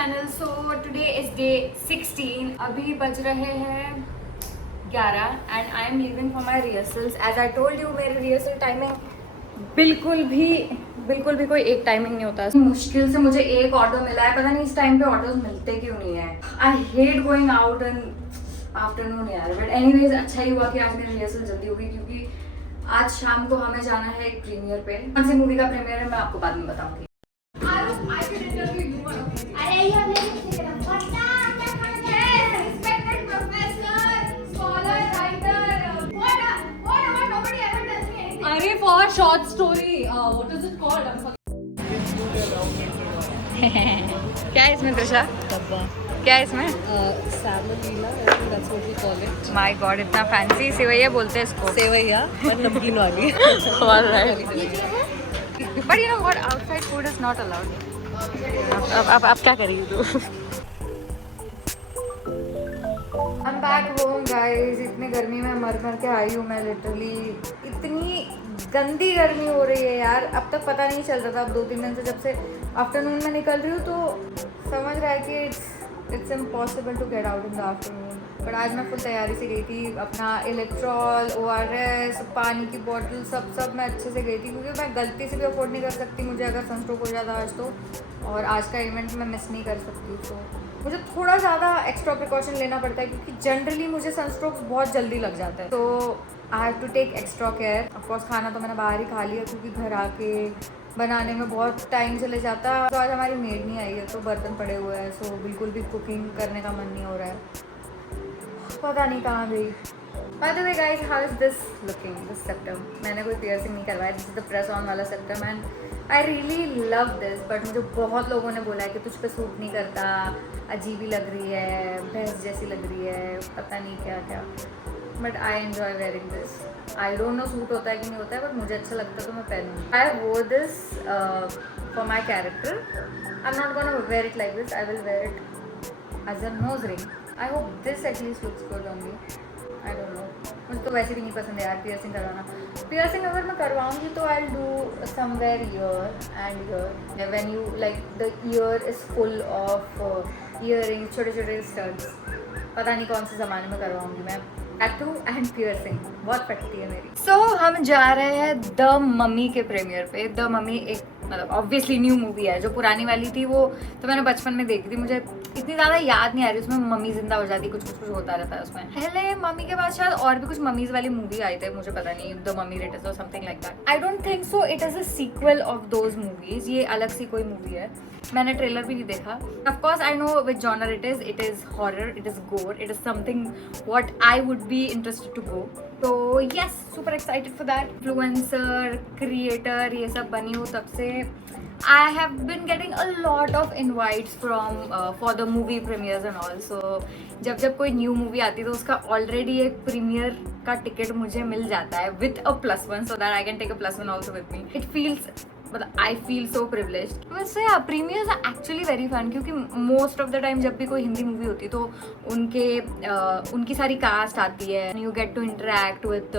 channel. So today is day 16. अभी बज रहे हैं 11 and I am leaving for my rehearsals. As I told you, मेरे rehearsal timing बिल्कुल भी कोई एक टाइमिंग नहीं होता. मुश्किल से मुझे एक ऑटो मिला है. पता नहीं इस टाइम पे ऑटोज मिलते क्यों नहीं है. I hate going out in afternoon यार. बट एनीवेज अच्छा ही हुआ कि आज मेरी रिहर्सल जल्दी होगी क्योंकि आज शाम को हमें जाना है एक प्रीमियर पे. कौन सी मूवी का प्रीमियर है मैं आपको बाद में बताऊंगी. अरे for short story, what is it called? क्या है इसमें त्रिशा? क्या है इसमें? Salmonella, I think that's what we call it. My God इतना फैंसी. सेवैया बोलते हैं इसको. सेवैया और नमकीन वाली. But you know what, outside food is not allowed. अब क्या करेगी तू? I'm back home guys. इतनी गर्मी में मर के आई हूँ मैं लिटरली. इतनी गंदी गर्मी हो रही है यार. अब तक पता नहीं चल रहा था. अब 2-3 दिन से जब से आफ्टरनून में निकल रही हूँ तो समझ रहा है कि it's impossible to get out in the afternoon. But आज मैं फुल तैयारी से गई थी. अपना इलेक्ट्रॉल, ORS, पानी की बॉटल सब मैं अच्छे से गई थी क्योंकि मैं गलती से भी अफोर्ड नहीं कर सकती मुझे अगर सनस्ट्रोक हो जाता आज तो. और आज का इवेंट मैं मिस नहीं कर सकती. तो मुझे थोड़ा ज़्यादा एक्स्ट्रा प्रिकॉशन लेना पड़ता है क्योंकि जनरली मुझे सनस्ट्रोक्स बहुत जल्दी लग जाता है. तो I have to take extra care. Of course खाना तो मैंने बाहर ही खा लिया क्योंकि घर आके बनाने में बहुत टाइम चले जाता है. तो आज हमारी मेड नहीं आई है तो बर्तन पड़े हुए हैं. सो बिल्कुल भी कुकिंग करने का मन नहीं हो रहा है. पता नहीं कहाँ गई. By the way guys, how is this looking, this septum? मैंने कोई पियर्सिंग नहीं करवाया. This is the press on वाला septum and I really love this. But मुझे बहुत लोगों ने बोला है कि तुझ पे सूट नहीं करता, अजीब ही लग रही है, भैंस जैसी लग रही है, पता नहीं क्या क्या. But I enjoy wearing this. I don't no suit होता है कि नहीं होता है बट मुझे अच्छा लगता है तो मैं पहनूँगी. I wore this for my character. I am not gonna wear it like this. I will wear it as a nose ring. I hope this at least looks good on me. I don't know. मुझे तो वैसे भी नहीं पसंद है यार piercing करवाना. Piercing अगर मैं करवाऊंगी तो I will do somewhere year and year. When you like the year is full of earrings, छोटे छोटे स्टड्स. पता नहीं कौन से ज़माने में करवाऊंगी मैं. टैटू एंड पियर्सिंग बहुत पटती है मेरी. सो हम जा रहे हैं द मम्मी के प्रीमियर पे. द मम्मी एक मतलब ऑब्वियसली न्यू मूवी है. जो पुरानी वाली थी वो तो मैंने बचपन में देखी थी. मुझे इतनी ज़्यादा याद नहीं आ रही. उसमें मम्मी जिंदा हो जाती, कुछ होता रहता है उसमें. पहले मम्मी के बाद शायद और भी कुछ मम्मीज वाली मूवी आई थे, मुझे पता नहीं, द मम्मी रिटर्न्स और something like that. I don't think so it is a sequel of those movies. ये अलग सी कोई मूवी है. मैंने ट्रेलर भी नहीं देखा. Of course I know which genre it is horror, it is gore, it is something what I would be interested to go. तो yes, super excited for that. Influencer, creator ये सब बनी हूँ तब से I have been getting a lot of invites from for the movie premieres and all. So जब कोई new movie आती है तो उसका ऑलरेडी एक प्रीमियर का टिकट मुझे मिल जाता है with a +1 so that I can take a +1 also with me. It feels मतलब I feel so privileged. वैसे यार premieres are actually very fun क्योंकि मोस्ट ऑफ द टाइम जब भी कोई हिंदी मूवी होती है तो उनकी सारी कास्ट आती है. You get to interact with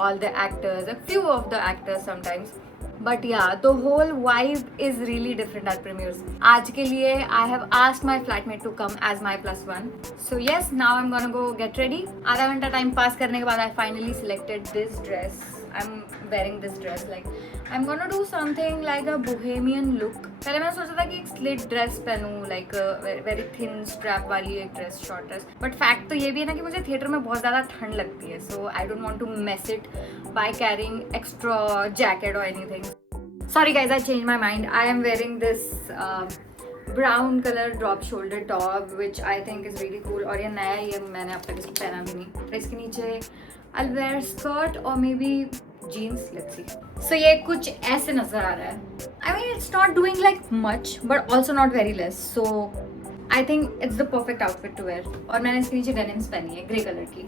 all the actors, a few of the actors sometimes. But yeah, the whole vibe is really different at premieres. आज के लिए I have asked my flatmate to come as my +1. So yes, now I'm gonna go get ready. आधा घंटा time pass करने के बाद I finally selected this dress. I'm wearing this dress. Like I'm gonna do something like a bohemian look. पहले मैंने सोचा था कि एक स्लिट ड्रेस पहनूँ, like very thin strap वाली एक dress, short dress. But fact तो ये भी है ना कि मुझे थिएटर में बहुत ज़्यादा ठंड लगती है. So I don't want to mess it by carrying extra jacket or anything. Sorry guys, I changed my mind. I am wearing this brown color drop shoulder top which I think is really cool. और ये नया है, ये मैंने अब तक इसको पहना भी नहीं. इसके नीचे I'll wear skirt or maybe jeans. Let's see. So ये कुछ ऐसे नजर आ रहा है. I mean it's not doing like much but also not very less. So I think it's the perfect outfit to wear. और मैंने इसके नीचे डेनिम्स पहनी है ग्रे कलर की.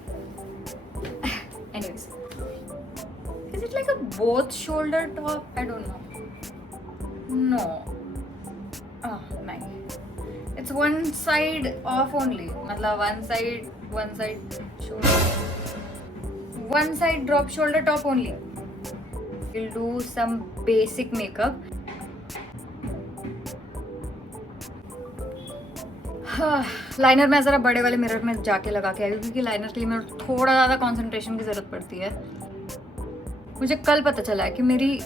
Anyways, is it like a both shoulder top? I don't know. No. Oh, नहीं. It's one side off only. मतलब one side shoulder. One side drop shoulder top only. We'll do some basic makeup. Liner मैं ज़रा बड़े वाले mirror में जाके लगा के आई हूँ क्योंकि लाइनर के लिए मेरे को थोड़ा ज़्यादा कंसंट्रेशन की ज़रूरत पड़ती है। मुझे कल पता चला है कि मेरी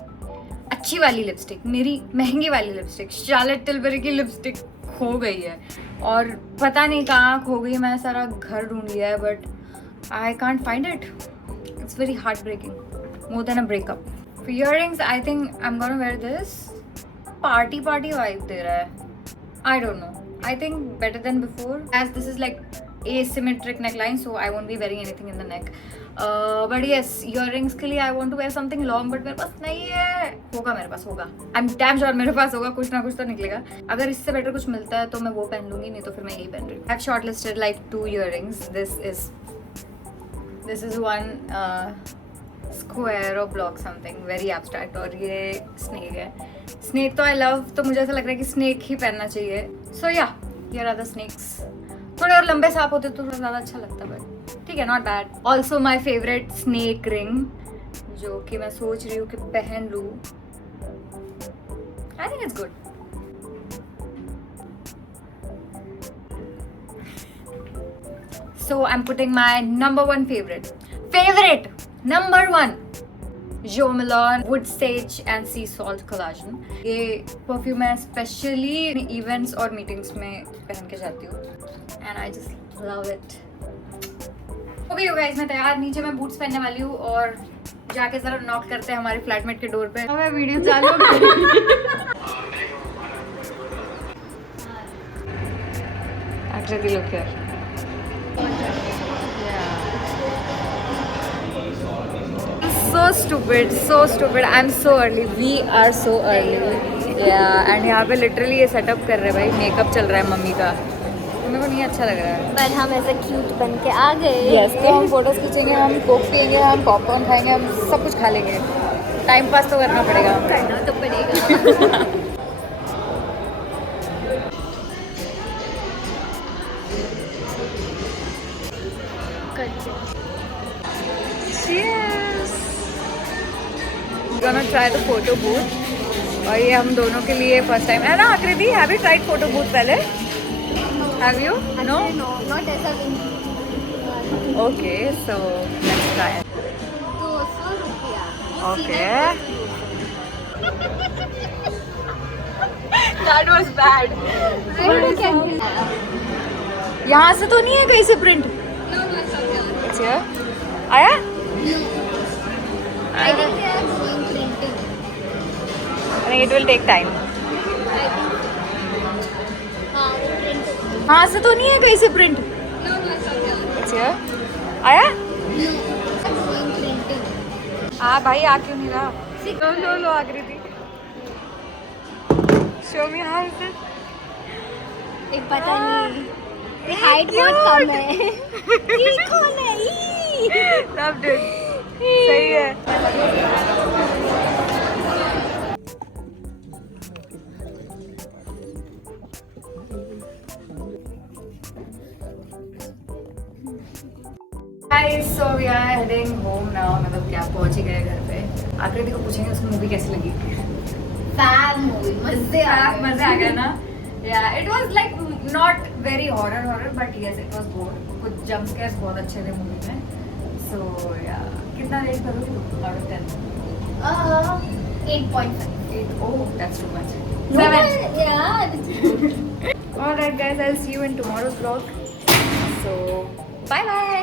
अच्छी वाली लिपस्टिक, मेरी महंगी वाली लिपस्टिक, शार्लेट टिलबरी की लिपस्टिक खो गई है और पता नहीं कहाँ खो गई। मैंने सारा घर ढूंढ लिया है but I can't find it. It's very heartbreaking, more than a breakup. Earrings I think I am gonna wear this. Party vibe दे रहा है। I don't know, I think better than before as this is like asymmetric neckline, so I won't be wearing anything in the neck. But yes, earrings के लिए I want to wear something long, but मेरे पास नहीं है। होगा मेरे पास, होगा। I'm damn sure मेरे पास होगा, कुछ ना कुछ तो निकलेगा। अगर इससे बेटर कुछ मिलता है तो मैं वो पहन लूंगी, नहीं तो फिर मैं यही पहन रही हूँ। I've shortlisted like 2 earrings. This is one square or block something very abstract और ये snake है। स्नेक तो आई लव, तो मुझे ऐसा लग रहा है कि स्नेक ही पहनना चाहिए। सो या हियर आर द स्नेक्स। थोड़े और लंबे सांप होते तो थोड़ा ज़्यादा अच्छा लगता बट ठीक है, not bad. Also my favourite snake ring जो कि मैं सोच रही हूँ कि पहन लूँ। I think it's good. So I am putting my number 1 favourite number 1 Jo Malone Wood Sage and Sea Salt Collagen। ये परफ्यूम मैं स्पेशली इवेंट्स और मीटिंग्स में पहन के जाती हूँ and I just love it. Okay you guys, मैं तैयार, नीचे मैं बूट्स पहनने वाली हूँ और जाके जरा नॉक करते हैं हमारे फ्लैटमेट के डोर पे। मैं वीडियो चालू actually look here. So stupid. I'm so early. We are so early. Yeah, and यहाँ पे लिटरली ये सेटअप कर रहे हैं भाई, मेकअप चल रहा है मम्मी का। मेरे को नहीं अच्छा लग रहा है पर हम ऐसे क्यूट बन के आ गए। यस, तो हम फोटोज खींचेंगे, हम कोक पियेंगे, हम पॉपकॉर्न खाएंगे, हम सब कुछ खा लेंगे। टाइम पास तो करना पड़ेगा। करना तो पड़ेगा। Gonna try the photo booth और ये हम दोनों के लिए फर्स्ट टाइम है ना। Akriti, have you tried photo booth पहले? Have you? नो, नॉट ऐसा। Okay so let's try. 200 रुपया। Okay, that was bad. यहाँ से तो नहीं है कहीं से प्रिंट? अच्छा, आया? I think they are doing printing. I think it will take time. हाँ, वो print। हाँ से तो नहीं है कहीं से प्रिंट? अच्छा, आया? Doing printing। हाँ भाई, आ क्यों नहीं रहा? लो आकृति, show me how is it. एक पता नहीं, हाइट बहुत कम है। ये कौन है? Loved it. सही है। Guys, so we are heading home now। मतलब क्या, पहुंच ही गए घर पे। आकृति को पूछेंगे उसको मूवी कैसी लगी। फैन मूवी, मजे आ गया ना। Yeah, it was like not very horror, but yes, it was good। कुछ jump scares बहुत अच्छे थे मूवी में। So yeah, कितना रेट करोगी तुम out of 10? 8.5। 8? Oh, that's too much। No, 7? yeah। Alright guys, I'll see you in tomorrow's vlog। So bye bye।